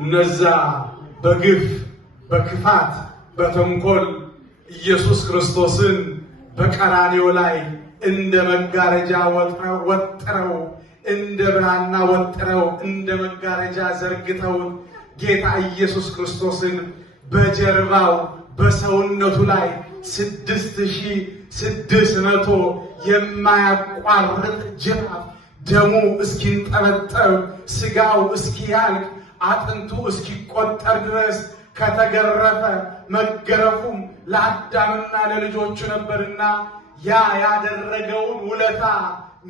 እነዛ በግፍ በክፋት በተንኮል ኢየሱስ ክርስቶስን በቀራንዮ ላይ እንደ መጋረጃ ወጥረው እንደ ብራና ወጥረው እንደ መጋረጃ ዘርግተው ጌታ ኢየሱስ ክርስቶስን በጀርባው በሰውነቱ ላይ 6600 የማያቋርጥ ጅራፍ ደሙ እስኪንጠበጠብ ስጋው እስኪያልቅ አጥንቱ እስኪቆጠር ድረስ ከተገረፈ መገረፉም ለአዳምና ለልጆቹ ነበርና ያ ያደረገውን ውለታ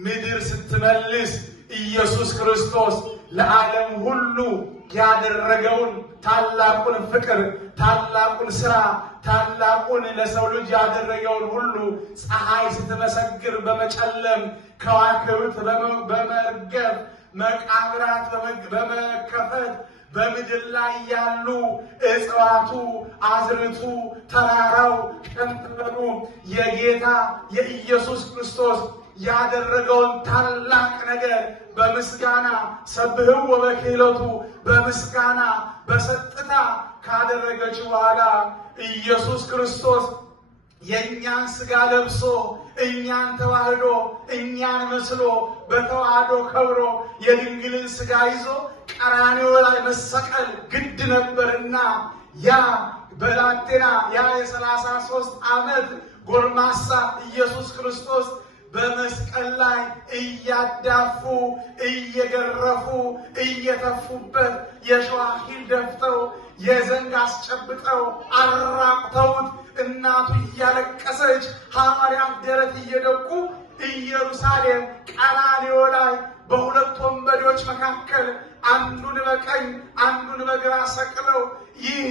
ምድር ስትመልስ ኢየሱስ ክርስቶስ ለዓለም ሁሉ ያደረገውን ታላቁን ፍቅር ታላቁን ሥራ ታላቁን ለሰው ልጅ ያደረገውን ሁሉ ፀሐይ ስትመሰግር በመጨለም ከዋክብት በመርገፍ መቃብራት በመከፈት በምድር ላይ ያሉ እጽዋቱ አዝርቱ ተራራው ሸንተረሩ የጌታ የኢየሱስ ክርስቶስ ያደረገውን ታላቅ ነገር በምስጋና ሰብህው ወበክህለቱ በምስጋና በሰጥታ ካደረገች በኋላ ኢየሱስ ክርስቶስ የእኛን ሥጋ ለብሶ እኛን ተዋህዶ እኛን መስሎ በተዋህዶ ከብሮ የድንግልን ሥጋ ይዞ ቀራንዮ ላይ መሰቀል ግድ ነበርና ያ በላቴና ያ የ33 ዓመት ጎልማሳ ኢየሱስ ክርስቶስ በመስቀል ላይ እያዳፉ እየገረፉ እየተፉበት የሸዋሂል ደፍተው የዘንግ አስጨብጠው አራቅተውት እናቱ እያለቀሰች ሐዋርያት ደረት እየደቁ ኢየሩሳሌም ቀራንዮ ላይ በሁለት ወንበዴዎች መካከል አንዱን በቀኝ አንዱን በግራ ሰቅለው ይህ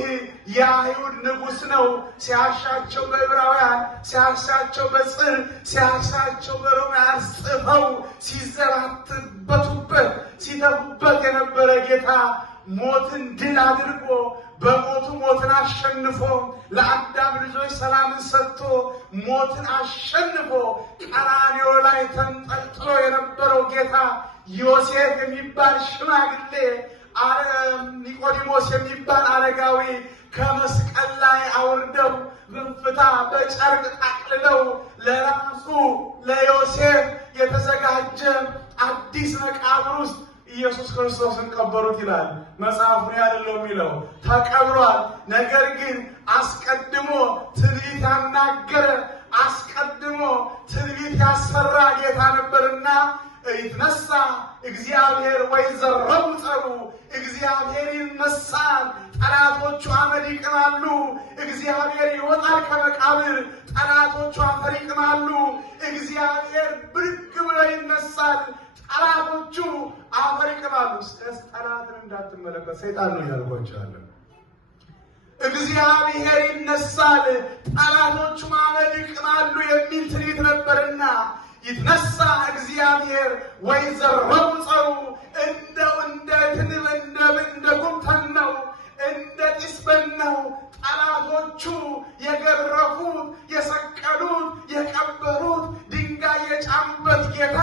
የአይሁድ ንጉሥ ነው ሲያሻቸው በዕብራውያን ሲያሻቸው በጽር ሲያሻቸው በሮማውያን ጽፈው ሲዘባበቱበት ሲተፉበት የነበረ ጌታ ሞትን ድል አድርጎ በሞቱ ሞትን አሸንፎ ለአዳም ልጆች ሰላምን ሰጥቶ ሞትን አሸንፎ ቀራንዮ ላይ ተንጠልጥሎ የነበረው ጌታ ዮሴፍ የሚባል ሽማግሌ ኒቆዲሞስ የሚባል አረጋዊ ከመስቀል ላይ አውርደው በፍታ በጨርቅ ጠቅልለው ለራሱ ለዮሴፍ የተዘጋጀ አዲስ መቃብር ውስጥ ኢየሱስ ክርስቶስን ቀበሩት ይላል መጽሐፉን ያለው የሚለው ተቀብሯል። ነገር ግን አስቀድሞ ትንቢት ያናገረ አስቀድሞ ትንቢት ያሰራ ጌታ ነበርና ይትነሳ እግዚአብሔር ወይዘረው ጸሩ እግዚአብሔር ይነሳል፣ ጠላቶቹ አመድ ይቅማሉ። እግዚአብሔር ይወጣል ከመቃብር፣ ጠላቶቹ አፈር ይቅማሉ። እግዚአብሔር ብድግ ብሎ ይነሳል፣ ጠላቶቹ አፈር ይቅማሉ። ጠላትን እንዳትመለከት ሰይጣን ነው ያልኳቸዋለሁ። እግዚአብሔር ይነሳል፣ ጠላቶቹ አመድ ይቅማሉ የሚል ትንቢት ነበርና ይትነሳ እግዚአብሔር ወይዘረው ጸሩ እንደው እንደ ትንብ እንደ ጉምተን ነው እንደ ጢስበን ነው ጠላቶቹ የገረፉት የሰቀሉት የቀበሩት ድንጋይ የጫኑበት ጌታ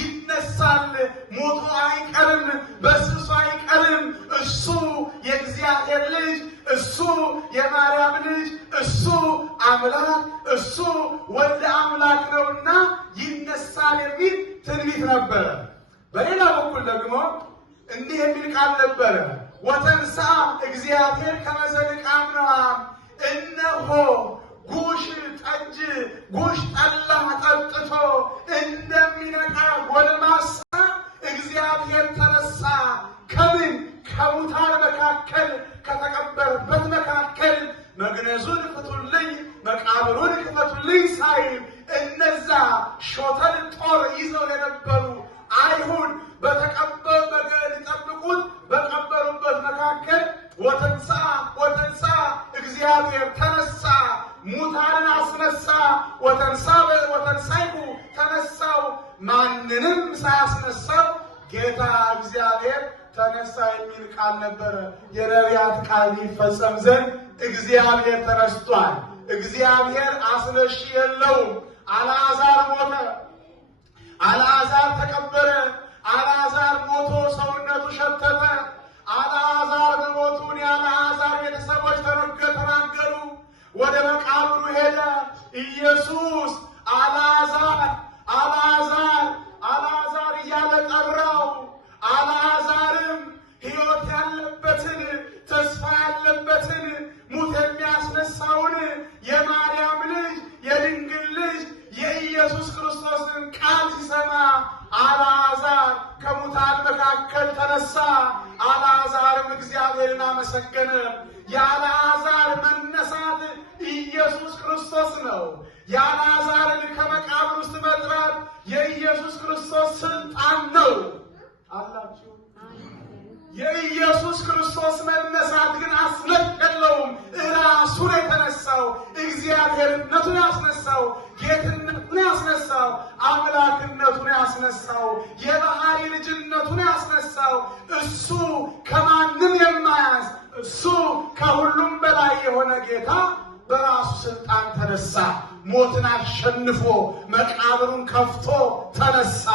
ይነሳል። ሞቱ አይቀርም፣ በስብሱ አይቀርም። እሱ የእግዚአብሔር ልጅ፣ እሱ የማርያም ልጅ፣ እሱ አምላክ፣ እሱ ወልደ አምላክ ነውና ይነሳል የሚል ትንቢት ነበረ። በሌላ በኩል ደግሞ እንዲህ የሚል ቃል ነበረ። ወተንሳ እግዚአብሔር ከመዘልቃም ነዋ። እነሆ ጉሽ ጠጅ ጉሽ ጠላ ጠጥቶ እንደሚነቃ ጎልማሳ እግዚአብሔር ተነሳ። ከምን ከሙታን መካከል ከተቀበረበት መካከል መግነዙን ፍቱልኝ መቃብሩን ክፈቱልኝ ሳይል እነዛ ሾተል ጦር ይዘው የነበሩ አይሁድ ሊጠብቁት በቀበሩበት መካከል ወተንሳ እግዚአብሔር ተነሳ፣ ሙታንን አስነሳ። ወተንሳይኩ ተነሳው፣ ማንንም ሳያስነሳው ጌታ እግዚአብሔር ተነሳ የሚል ቃል ነበረ። የነቢያት ቃል ይፈጸም ዘንድ እግዚአብሔር ተነስቷል። እግዚአብሔር አስነሺ የለውም። አልዓዛር ሞተ፣ አልዓዛር ተቀበረ። አልዓዛር ሞቶ ሰውነቱ ሸተተ። አልዓዛር አላመሰገነ። የአልዓዛር መነሳት ኢየሱስ ክርስቶስ ነው። የአልዓዛርን ከመቃብር ውስጥ መጥራት የኢየሱስ ክርስቶስ ስልጣን ነው አላችሁ። የኢየሱስ ክርስቶስ መነሳት ግን አስለቀለውም። ራሱን የተነሳው እግዚአብሔርነቱን ያስነሳው፣ ጌትነቱን ያስነሳው፣ አምላክነቱን ያስነሳው፣ የባህሪ ልጅነቱን ያስነሳው እሱ ከማንም የማያንስ እሱ ከሁሉም በላይ የሆነ ጌታ በራሱ ስልጣን ተነሳ። ሞትን አሸንፎ መቃብሩን ከፍቶ ተነሳ።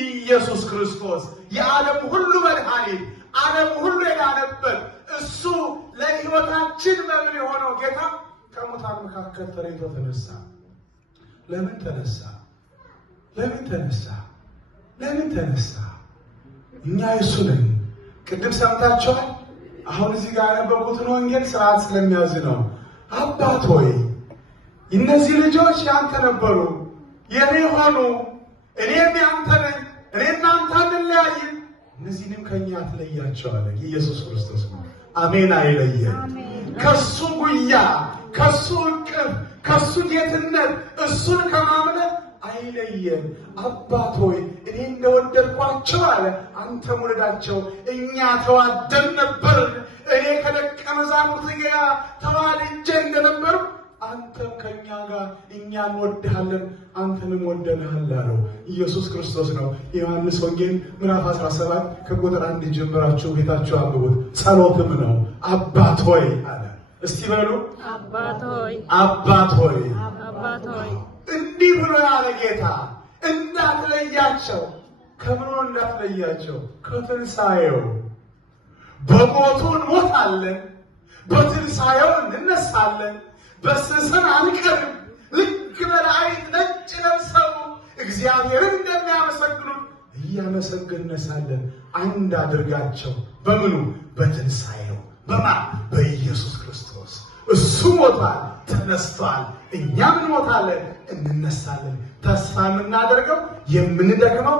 ኢየሱስ ክርስቶስ የዓለም ሁሉ መድኃኒት፣ ዓለም ሁሉ የዳነበት እሱ ለሕይወታችን መብል የሆነው ጌታ ከሙታን መካከል ተለይቶ ተነሳ። ለምን ተነሳ? ለምን ተነሳ? ለምን ተነሳ? እኛ የሱ ነን። ቅድም ሰምታችኋል። አሁን እዚህ ጋር ያነበብኩትን ወንጌል ስርዓት ስለሚያዝ ነው። አባት ሆይ እነዚህ ልጆች ያንተ ነበሩ፣ የኔ ሆኑ፣ እኔም ያንተ ነኝ፣ እኔ እናንተ አንለያይም፣ እነዚህንም ከኛ ትለያቸው አለ ኢየሱስ ክርስቶስ ነው። አሜን። አይለየን። ከሱ ጉያ፣ ከሱ እቅፍ፣ ከሱ ጌትነት እሱን ከማምለክ አይለየን። አባት ሆይ እኔ እንደወደድኳቸው አለ አንተም ውደዳቸው። እኛ ተዋደን ነበር። እኔ ከደቀ መዛሙርት ጋር ተዋድጄ እንደነበር አንተም ከኛ ጋር እኛን ወድሃለን፣ አንተንም ወደናል አለው ኢየሱስ ክርስቶስ ነው። ዮሐንስ ወንጌል ምዕራፍ 17 ከቁጥር 1 ጀምራችሁ ቤታችሁ አንብቡት። ጸሎትም ነው። አባት ሆይ አለ። እስቲ በሉ አባት ሆይ፣ አባት ሆይ፣ አባት ሆይ። እንዲህ ብሎ ያለ ጌታ እንዳትለያቸው። ከምኑ እንዳትለያቸው? ከትንሣኤው። በሞቱ እንሞታለን፣ በትንሣኤው እንነሳለን። በስስን አንቀርም። ልክ መላእክት ነጭ ለብሰው እግዚአብሔርን እንደሚያመሰግኑት እያመሰገንን አንድ አድርጋቸው። በምኑ? በትንሣኤው። በማን? በኢየሱስ ክርስቶስ። እሱ ሞቷል፣ ተነስቷል። እኛም እንሞታለን፣ እንነሳለን። ተስፋ የምናደርገው የምንደክመው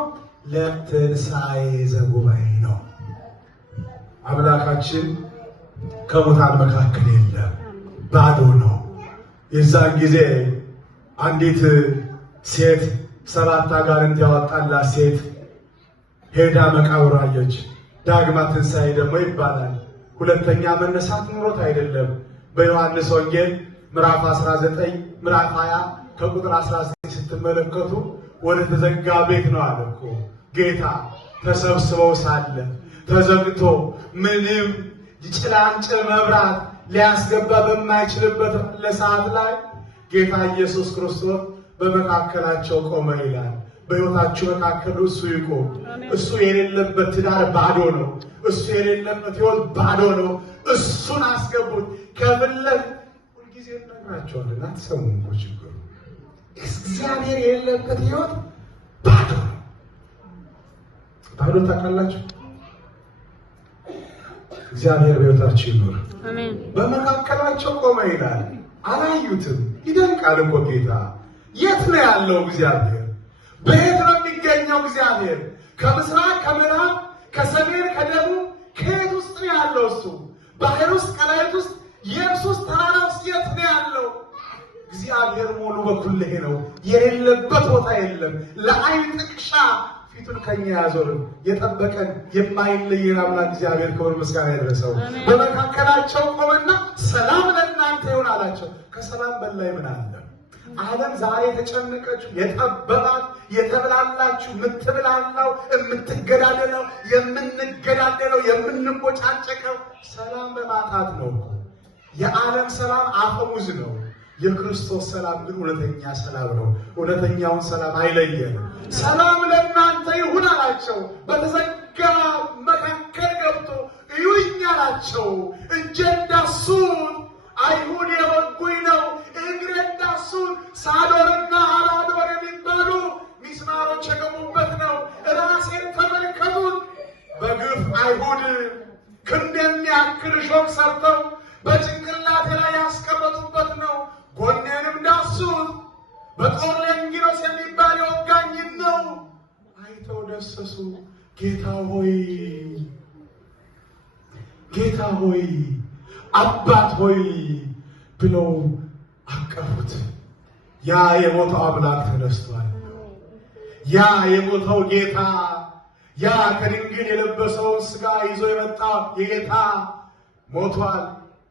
ለትንሣኤ ዘጉባኤ ነው። አምላካችን ከሙታን መካከል የለም፣ ባዶ ነው። የዛን ጊዜ አንዲት ሴት 7 አጋንንት ያወጣላት ሴት ሄዳ መቃብር አየች። ዳግማ ትንሣኤ ደግሞ ይባላል። ሁለተኛ መነሳት ኑሮት አይደለም። በዮሐንስ ወንጌል ምዕራፍ 19 ምዕራፍ 20 ከቁጥር 19 ስትመለከቱ ወደ ተዘጋ ቤት ነው አለ እኮ ጌታ። ተሰብስበው ሳለ ተዘግቶ ምንም ጭላንጭል መብራት ሊያስገባ በማይችልበት ለሰዓት ላይ ጌታ ኢየሱስ ክርስቶስ በመካከላቸው ቆመ ይላል። በሕይወታችሁ መካከል እሱ ይቆም። እሱ የሌለበት ትዳር ባዶ ነው። እሱ የሌለበት ሕይወት ባዶ ነው። እሱን አስገቡት። ከብለት ሁልጊዜ እነግራቸዋለን፣ አትሰሙም እኮ ችግሩ። እግዚአብሔር የሌለበት ሕይወት ባዶ ነው። ባዶ ታውቃላችሁ። እግዚአብሔር በሕይወታችሁ ይኖር። አሜን። በመካከላቸው ቆመ ይላል። አላዩትም። ይደንቃል እኮ ጌታ። የት ነው ያለው እግዚአብሔር? በየት ነው የሚገኘው እግዚአብሔር? ከምስራቅ ከምዕራብ፣ ከሰሜን ከደቡብ፣ ከየት ውስጥ ነው ያለው እሱ? ባህር ውስጥ፣ ቀላይት ውስጥ፣ የብስ ውስጥ፣ ተራራ ውስጥ የት ነው ያለው? እግዚአብሔር ሙሉ በኩልህ ነው። የሌለበት ቦታ የለም። ለዓይን ጥቅሻ ፊቱን ከኛ ያዞርን የጠበቀን የማይለየን አምላክ እግዚአብሔር ክብር ምስጋና ይድረሰው። በመካከላቸው ቆመና ሰላም ለእናንተ ይሁን አላቸው። ከሰላም በላይ ምን አለ? ዓለም ዛሬ የተጨነቀችው የጠበባት የተብላላችሁ የምትብላላው የምትገዳደለው የምንገዳደለው የምንቦጫጨቀው ሰላም በማጣት ነው። የዓለም ሰላም አፈሙዝ ነው። የክርስቶስ ሰላም ግን እውነተኛ ሰላም ነው። እውነተኛውን ሰላም አይለየን። ሰላም ለእናንተ ይሁን አላቸው። በተዘጋ መካከል ገብቶ እዩኝ አላቸው። እጄን ዳሱኝ፣ አይሁድ የወጉኝ ነው። እግሬን ዳሱኝ፣ ሳዶርና አላዶር የሚባሉ ሚስማሮች የገቡበት ነው። ራሴን ተመልከቱን። በግፍ አይሁድ ክንድ የሚያክል ሾክ ሰርተው በጭንቅላቴ ላይ ያስቀመጡበት ነው። ጎኔንም ዳሱት። በጦር ለንጊኖስ የሚባል የወጋኝ ነው። አይተው ደሰሱ። ጌታ ሆይ ጌታ ሆይ አባት ሆይ ብለው አቀፉት። ያ የሞተው አምላክ ተነስቷል። ያ የሞተው ጌታ፣ ያ ከድንግል የለበሰውን ሥጋ ይዞ የመጣ የጌታ ሞቷል።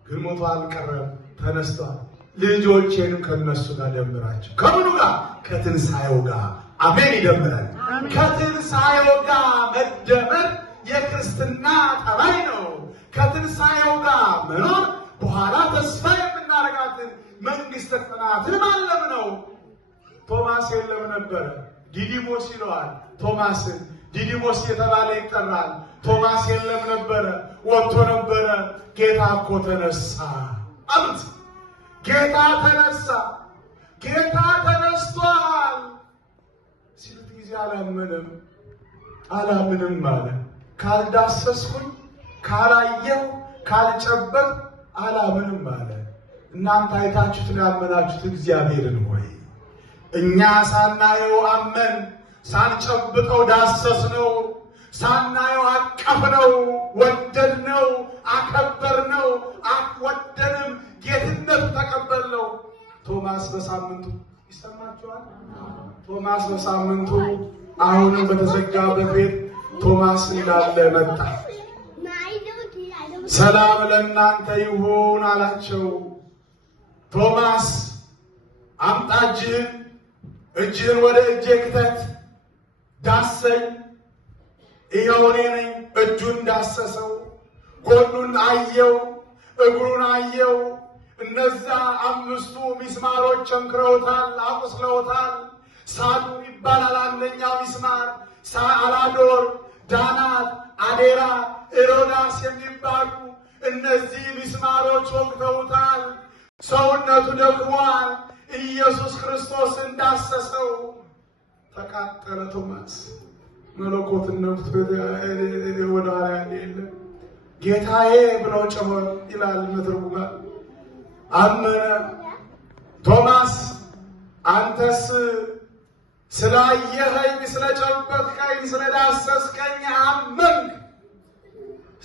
ግን ሞቶ አልቀረም፣ ተነስቷል። ልጆቼንም ከነሱ ጋር ደምራቸው። ከምኑ ጋር? ከትንሣኤው ጋር። አሜን። ይደምራል። ከትንሣኤው ጋር መደመር የክርስትና ጠባይ ነው። ከትንሣኤው ጋር መኖር በኋላ ተስፋ የምናረጋትን መንግሥተ ሰማያትን ማለም ነው። ቶማስ የለም ነበረ፣ ዲዲሞስ ይለዋል ቶማስን። ዲዲሞስ የተባለ ይጠራል። ቶማስ የለም ነበረ፣ ወጥቶ ነበረ። ጌታ እኮ ተነሳ አሉት። ጌታ ተነሳ፣ ጌታ ተነስቷል ሲሉት ጊዜ አላምንም አለ። ካልዳሰስኩኝ፣ ካላየው፣ ካልጨበጥ አላምንም አለ። እናንተ አይታችሁት ያመናችሁት እግዚአብሔርን ሆይ እኛ ሳናየው አመን፣ ሳንጨብጠው ዳሰስነው፣ ሳናየው አቀፍነው፣ ወደድነው፣ አከበርነው፣ ወደንም ጌትነት ተቀበልነው። ቶማስ በሳምንቱ ይሰማችኋል። ቶማስ በሳምንቱ አሁንም በተዘጋበት ቤት ቶማስ እንዳለ መጣ። ሰላም ለእናንተ ይሁን አላቸው። ቶማስ አምጣ እጅህን ወደ እጄ ክተት፣ ዳሰኝ፣ ይኸው እኔ ነኝ። እጁን ዳሰሰው፣ ጎኑን አየው፣ እግሩን አየው። እነዛ 5 ሚስማሮች ቸንክረውታል፣ አቁስለውታል። ሳዱር ይባላል አንደኛው ሚስማር። አላዶር፣ ዳናት፣ አዴራ፣ ኤሮዳስ የሚባሉ እነዚህ ሚስማሮች ወግተውታል። ሰውነቱ ደክሟል። ኢየሱስ ክርስቶስ እንዳሰሰው ተቃጠለ። ቶማስ መለኮትነቱ ወደ ኋላ የለ። ጌታዬ ብሎ ጮኸ ይላል መተርጉማን። አመነ። ቶማስ አንተስ ስላየኸኝ፣ ስለጨበጥከኝ፣ ስለዳሰስከኝ አመንክ።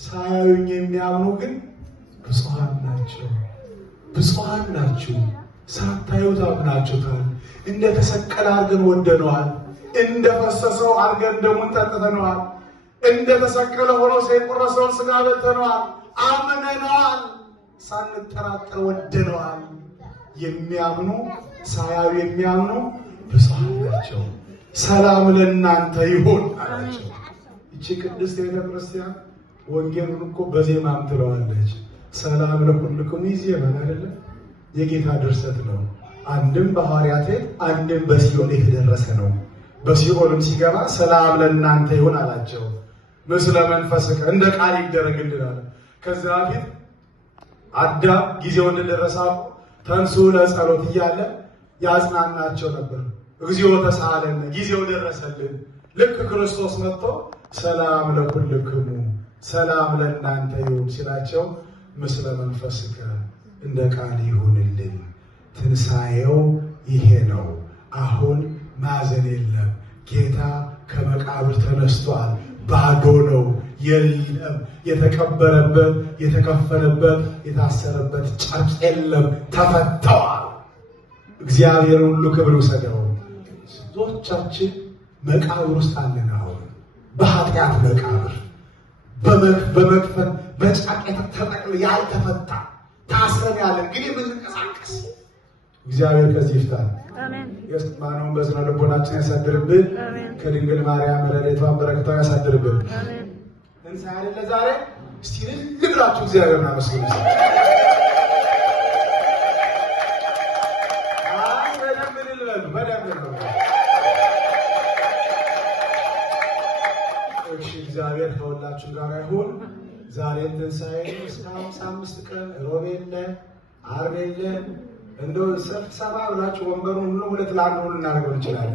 ሳያዩኝ የሚያምኑ ግን ብፁዓን ናቸው። ብፁዓን ናችሁ። ሳታዩት አምናችሁታል። እንደ ተሰቀለ አድርገን ወደነዋል። እንደ ፈሰሰው አድርገን ደሙን ጠጥተነዋል። እንደ ተሰቀለ ሆኖ የቆረሰውን ሥጋ በልተነዋል። አምነነዋል። ሳንጠራጠር ወደነዋል። የሚያምኑ ሳያዩ የሚያምኑ ብፁዓን ናቸው። ሰላም ለእናንተ ይሁን አላቸው። ይቺ ቅድስት ቤተ ክርስቲያን ወንጌሉን እኮ በዜማም ትለዋለች። ሰላም ለኩልክሙ ይዜማል አይደለም? የጌታ ድርሰት ነው። አንድም በሐዋርያት አንድም በሲኦል የተደረሰ ነው። በሲኦልም ሲገባ ሰላም ለእናንተ ይሁን አላቸው። ምስለ መንፈስከ እንደ ቃል ይደረግልናል። ከዛ በፊት አዳም ጊዜው እንደደረሰ ተንሱ ለጸሎት እያለ ያጽናናቸው ነበር። እግዚኦ ተሳሃለነ፣ ጊዜው ደረሰልን። ልክ ክርስቶስ መጥቶ ሰላም ለኩልክሙ ሰላም ለእናንተ ይሁን ሲላቸው ምስለ መንፈስከ እንደ ቃል ይሁንልን። ትንሣኤው ይሄ ነው። አሁን ማዘን የለም። ጌታ ከመቃብር ተነስቷል። ባዶ ነው፣ የለም። የተቀበረበት፣ የተከፈለበት፣ የታሰረበት ጨርቅ የለም። ተፈተዋል። እግዚአብሔር ሁሉ ክብር ውሰደው። ብዙዎቻችን መቃብር ውስጥ አለን። አሁን በኃጢአት መቃብር በመክፈል በጫቄት ተጠቅሎ ያልተፈታ ታስረን ያለን ግን የምንቀሳቀስ እግዚአብሔር ከዚህ ይፍታል። የስማነውን በስነ ልቦናችን ያሳድርብን። ከድንግል ማርያም ረድኤቷን በረከቷን ያሳድርብን። ትንሣኤ አይደለ ዛሬ? እስቲ ልብላችሁ እግዚአብሔርን አመስግኑ። እግዚአብሔር ከሁላችሁ ጋር ይሁን። ዛሬም ትንሣኤ እስከ 55 ቀን ሮብ የለ ዓርብ የለ። እንደው ሰፋ ብላችሁ ወንበሩን ሁሉ 2 ለ1 እናደርገው እንችላለን።